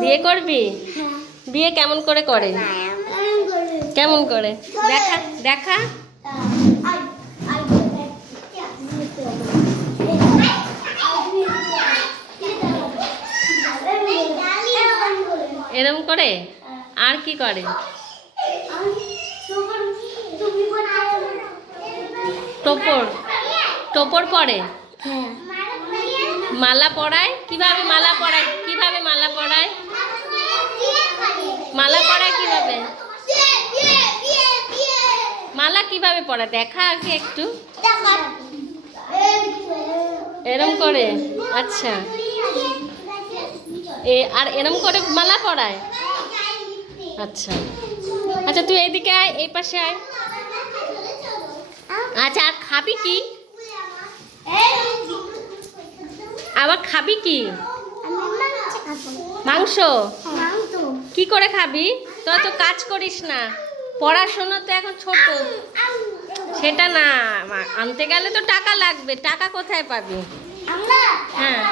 বিয়ে করবি? বিয়ে কেমন করে করে? কেমন করে দেখা দেখা? এরম করে? আর কি করে? টোপর টোপর পরে? মালা পরায়? কিভাবে মালা পরায়? কিভাবে মালা পরায়? মালা পরায় কিভাবে? মালা কিভাবে পরায় দেখা আগে একটু। এরম করে? আচ্ছা, আর এরম করে মালা পরায়? আচ্ছা আচ্ছা, তুই এইদিকে আয়, এই পাশে আয়। আচ্ছা, আর খাবি কি? আবার খাবি কি? মাংস? কি করে খাবি? তুই তো কাজ করিস না, পড়াশোনা তো এখন ছোট। সেটা না, আনতে গেলে তো টাকা লাগবে, টাকা কোথায় পাবি? হ্যাঁ